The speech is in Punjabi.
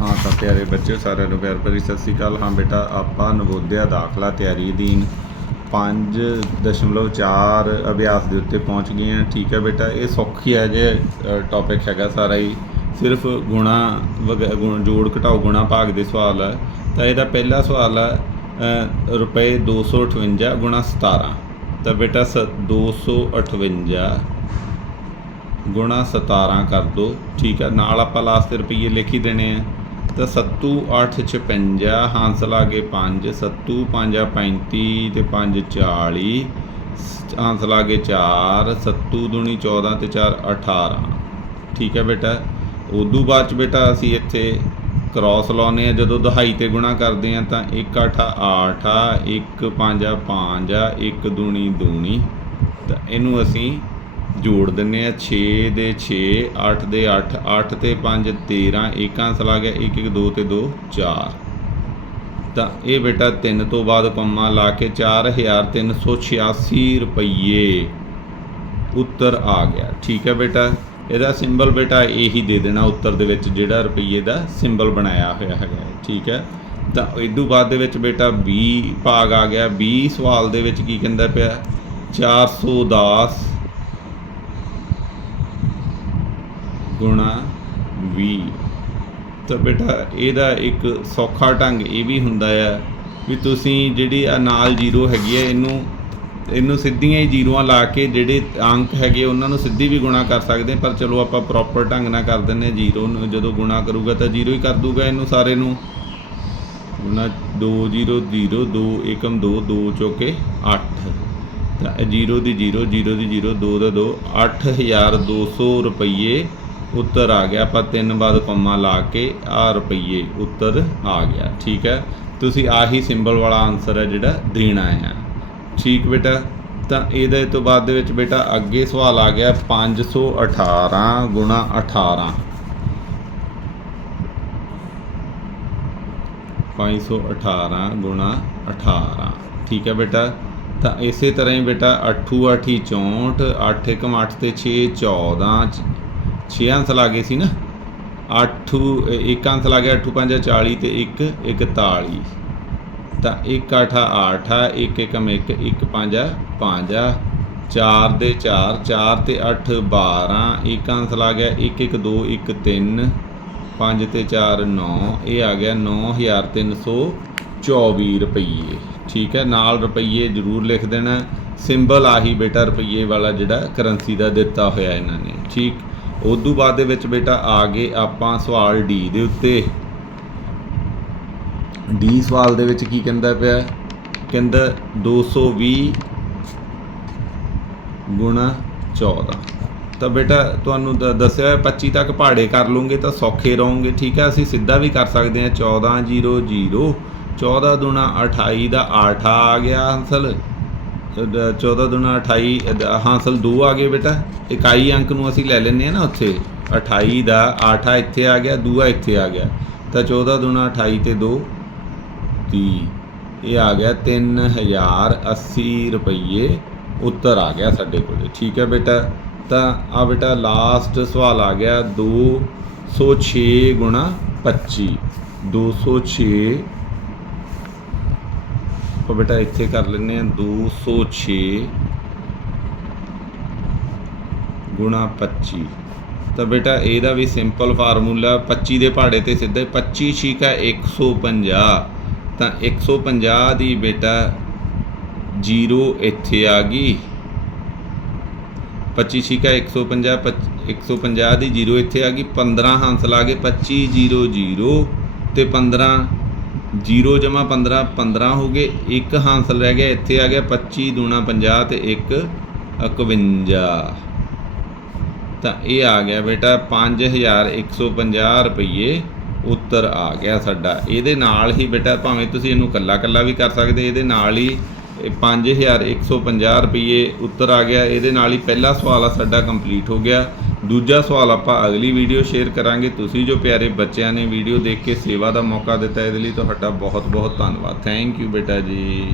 ਹਾਂ ਤਾਂ ਪਿਆਰੇ ਬੱਚੇ ਸਾਰਿਆਂ ਨੂੰ ਪਿਆਰ ਭਰੀ ਸਤਿ ਸ੍ਰੀ ਅਕਾਲ। ਹਾਂ ਬੇਟਾ ਆਪਾਂ ਨਵੋਦਿਆ ਦਾਖਲਾ ਤਿਆਰੀ ਅਧੀਨ 5.4 ਅਭਿਆਸ ਦੇ ਉੱਤੇ ਪਹੁੰਚ ਗਏ ਹਾਂ। ਠੀਕ ਹੈ ਬੇਟਾ ਇਹ ਸੌਖੀ ਹੈ ਜੇ ਟੌਪਿਕ ਹੈਗਾ ਸਾਰਾ ਹੀ। ਸਿਰਫ ਗੁਣਾ ਵਗ- ਗੁਣ ਜੋੜ ਘਟਾਓ ਗੁਣਾ ਭਾਗ ਦੇ ਸਵਾਲ ਹੈ। ਤਾਂ ਇਹਦਾ ਪਹਿਲਾ ਸਵਾਲ ਹੈ ਅ, ਰੁਪਏ 258 ਗੁਣਾ 17 ਤਾਂ ਬੇਟਾ ਸ- 258 ਗੁਣਾ 17 ਕਰ ਦੋ। ਠੀਕ ਹੈ ਨਾਲ ਆਪਾਂ ਲਾਸਟ ਤੇ ਰੁਪਈਏ ਲਿਖ ਹੀ ਦੇਣੇ ਆ। ਤਾਂ 7 8 56 ਹਾਂਸਲ ਆ ਗਏ 5 7 5 35 ਤੇ 5 40 ਹਾਂਸਲ ਆ ਗਏ 4 ਸੱਤੂ ਦੁਣੀ 14 ਤੇ 4 18 ਠੀਕ ਹੈ ਬੇਟਾ, ਉਦੋਂ ਬਾਅਦ ਚ ਬੇਟਾ ਅਸੀਂ ਇੱਥੇ ਕ੍ਰਾਸ ਲਾਉਨੇ ਆ ਜਦੋਂ ਦਹਾਈ ਤੇ ਗੁਣਾ ਕਰਦੇ ਆ ਤਾਂ 1 8 8 ਆ 1 5 5 ਆ 1 ਦੁਣੀ ਦੂਣੀ। ਤਾਂ ਇਹਨੂੰ ਅਸੀਂ ਜੋੜ ਦਿੰਨੇ ਆ। 6 ਦੇ 6 8 ਦੇ 8 8 ਤੇ 5 13 ਇੱਕ ਹਾਸਲ ਗਿਆ। 1 1 2 ਤੇ 2 4 ਤਾਂ ਇਹ ਬੇਟਾ 3 ਤੋਂ ਬਾਅਦ ਪੰਮਾ ਲਾ ਕੇ 4386 ਰੁਪਏ ਉੱਤਰ ਆ ਗਿਆ। ਠੀਕ ਹੈ ਬੇਟਾ। ਇਹਦਾ ਸਿੰਬਲ ਬੇਟਾ ਇਹੀ ਦੇ ਦੇਣਾ ਉੱਤਰ ਦੇ ਵਿੱਚ ਜਿਹੜਾ ਰੁਪਏ ਦਾ ਸਿੰਬਲ ਬਣਾਇਆ ਹੋਇਆ ਹੈਗਾ ਹੈ, ਠੀਕ ਹੈ। ਤਾਂ ਇਦੋਂ ਬਾਅਦ ਦੇ ਵਿੱਚ ਬੇਟਾ 20 ਭਾਗ ਆ ਗਿਆ। 20 ਸਵਾਲ ਦੇ ਵਿੱਚ ਕੀ ਕਹਿੰਦਾ ਪਿਆ? 410 ਗੁਣਾ 20 ਤਾਂ ਬੇਟਾ, ਇਹਦਾ ਇੱਕ ਸੌਖਾ ਢੰਗ ਇਹ ਵੀ ਹੁੰਦਾ ਆ ਵੀ ਤੁਸੀਂ ਜਿਹੜੀ ਆ ਨਾਲ ਜ਼ੀਰੋ ਹੈਗੀ ਹੈ ਇਹਨੂੰ ਇਹਨੂੰ ਸਿੱਧੀਆਂ ਹੀ ਜ਼ੀਰੋਆਂ ਲਾ ਕੇ ਜਿਹੜੇ ਅੰਕ ਹੈਗੇ ਉਹਨਾਂ ਨੂੰ ਸਿੱਧੀ ਵੀ ਗੁਣਾ ਕਰ ਸਕਦੇ ਪਰ ਚਲੋ ਆਪਾਂ ਪ੍ਰੋਪਰ ਢੰਗ ਨਾਲ ਕਰ ਦਿੰਨੇ ਜ਼ੀਰੋ ਨੂੰ। ਜਦੋਂ ਗੁਣਾ ਕਰੂਗਾ ਤਾਂ ਜ਼ੀਰੋ ਹੀ ਕਰ ਦੂਗਾ ਇਹਨੂੰ ਸਾਰੇ ਨੂੰ। ਗੁਣਾ 2 0 0 2 ਏਕਮ 2 2 ਚੌਕੇ 8 ਤਾਂ ਇਹ 0 ਦੀ 0 0 ਦੀ 0 2 ਦਾ 2 8200 ਰੁਪਏ ਉੱਤਰ ਆ ਗਿਆ, ਆਪਾਂ ਤਿੰਨ ਬਾਅਦ ਕੰਮਾ ਲਾ ਕੇ ਆ ਰੁਪਈਏ ਉੱਤਰ ਆ ਗਿਆ, ਠੀਕ ਹੈ? ਤੁਸੀਂ ਆਹੀ ਸਿੰਬਲ ਵਾਲਾ ਆਨਸਰ ਹੈ ਜਿਹੜਾ ਦੇਣਾ ਹੈ। ਠੀਕ ਬੇਟਾ? ਤਾਂ ਇਹਦੇ ਤੋਂ ਬਾਅਦ ਦੇ ਵਿੱਚ ਬੇਟਾ ਅੱਗੇ ਸਵਾਲ ਆ ਗਿਆ 518 ਗੁਣਾ 18 518 ਗੁਣਾ 18 ਠੀਕ ਹੈ ਬੇਟਾ? ਤਾਂ ਇਸੇ ਤਰ੍ਹਾਂ ਹੀ ਬੇਟਾ 8 8 64 8 1 8 ਤੇ 6 14 6 ਅੰਸ ਗਏ ਸੀ ਨਾ। 8 ਇੱਕ ਅੰਸ ਲਾ ਗਿਆ 8 5 40 ਤੇ 1 41 ਤਾਂ 1 8 8 1 1 1 1 5 5 4 ਦੇ 4 4 ਤੇ 8 12 ਇੱਕ ਅੰਸ ਲਾ ਗਿਆ 1 1 2 1 3 5 ਤੇ 4 9 ਇਹ ਆ ਗਿਆ 9324 ਰੁਪਏ ਠੀਕ ਹੈ, ਨਾਲ ਰੁਪਏ ਜ਼ਰੂਰ ਲਿਖ ਦੇਣਾ। ਸਿੰਬਲ ਆਹੀ ਬੇਟਾ ਰੁਪਏ ਵਾਲਾ ਜਿਹੜਾ ਕਰੰਸੀ ਦਾ ਦਿੱਤਾ ਹੋਇਆ ਇਹਨਾਂ ਨੇ। ਠੀਕ ਉਦੋਂ ਬਾਅਦ ਦੇ ਵਿੱਚ ਬੇਟਾ ਆ ਗਏ ਆਪਾਂ ਸਵਾਲ ਡੀ ਦੇ ਉੱਤੇ। ਡੀ ਸਵਾਲ ਦੇ ਵਿੱਚ ਕੀ ਕਹਿੰਦਾ ਪਿਆ? ਕਹਿੰਦਾ 220 ਗੁਣਾ 14 ਤਾਂ ਬੇਟਾ ਤੁਹਾਨੂੰ ਦ- ਦੱਸਿਆ ਹੋਇਆ 25 ਤੱਕ ਪਹਾੜੇ ਕਰ ਲਓਗੇ ਤਾਂ ਸੌਖੇ ਰਹੋਗੇ, ਠੀਕ ਹੈ? ਅਸੀਂ ਸਿੱਧਾ ਵੀ ਕਰ ਸਕਦੇ ਹਾਂ। 14 0 0 14 ਦੁਣਾ 28 ਦਾ 8 ਆ ਗਿਆ ਹਾਸਲ 14 ਦੁਣਾ 28 ਅ, ਹਾਸਲ 2 ਆ ਗਏ ਬੇਟਾ। ਇਕਾਈ ਅੰਕ ਨੂੰ ਅਸੀਂ ਲੈ ਲੈਂਦੇ ਹਾਂ ਨਾ ਉੱਥੇ। 28 ਦਾ 8 ਇੱਥੇ ਆ ਗਿਆ ਦੂਆ ਇੱਥੇ ਆ ਗਿਆ। ਤਾਂ 14 ਦੁਣਾ 28 ਤੇ 2 30 ਇਹ ਆ ਗਿਆ 3080 ਰੁਪਏ ਉੱਤਰ ਆ ਗਿਆ ਸਾਡੇ ਕੋਲੇ। ਠੀਕ ਹੈ ਬੇਟਾ। ਤਾਂ ਆ ਬੇਟਾ ਲਾਸਟ ਸਵਾਲ ਆ ਗਿਆ। 206 ਗੁਣਾ 25 206 ਉਹ ਬੇਟਾ ਇੱਥੇ ਕਰ ਲੈਂਦੇ ਆ 206 ਗੁਣਾ 25 ਤਾਂ ਬੇਟਾ ਇਹਦਾ ਵੀ ਸਿੰਪਲ ਫਾਰਮੂਲਾ 25 ਦੇ ਪਹਾੜੇ ਤੇ ਸਿੱਧਾ ਹੀ 25 ਛੀਕਾ 150 ਤਾਂ 150 ਦੀ ਬੇਟਾ 0 ਇੱਥੇ ਆ ਗਈ। 25 ਛੀਕਾ 150 ਪੱਚ- 150 ਦੀ 0 ਇੱਥੇ ਆ ਗਈ। 15 ਹਾਂਸਲ ਆ ਗਏ 25 0 0 ਤੇ 15 0 ਜਮਾ 15 15 ਹੋ ਗਏ, ਇੱਕ ਹਾਂਸਲ ਰਹਿ ਗਿਆ, ਇੱਥੇ ਆ ਗਿਆ 25 ਦੂਣਾ 50 ਤੇ 1 51 ਤਾਂ ਇਹ ਆ ਗਿਆ ਬੇਟਾ 5150 ਰੁਪਏ ਉੱਤਰ ਆ ਗਿਆ ਸਾਡਾ। ਇਹਦੇ ਨਾਲ ਹੀ ਬੇਟਾ ਭਾਵੇਂ ਤੁਸੀਂ ਇਹਨੂੰ ਕੱਲਾ ਕੱਲਾ ਵੀ ਕਰ ਸਕਦੇ, ਇਹਦੇ ਨਾਲ ਹੀ ਇਹ 5150 ਰੁਪਏ ਉੱਤਰ ਆ ਗਿਆ। ਇਹਦੇ ਨਾਲ ਹੀ ਪਹਿਲਾ ਸਵਾਲ ਆ ਸਾਡਾ ਕੰਪਲੀਟ ਹੋ ਗਿਆ। ਦੂਜਾ ਸਵਾਲ ਆਪਾਂ ਅਗਲੀ ਵੀਡੀਓ ਸ਼ੇਅਰ ਕਰਾਂਗੇ। ਤੁਸੀਂ ਜੋ ਪਿਆਰੇ ਬੱਚਿਆਂ ਨੇ ਵੀਡੀਓ ਦੇਖ ਕੇ ਸੇਵਾ ਦਾ ਮੌਕਾ ਦਿੱਤਾ, ਇਹਦੇ ਲਈ ਤੁਹਾਡਾ ਬਹੁਤ ਬਹੁਤ ਧੰਨਵਾਦ। ਥੈਂਕ ਯੂ ਬੇਟਾ ਜੀ।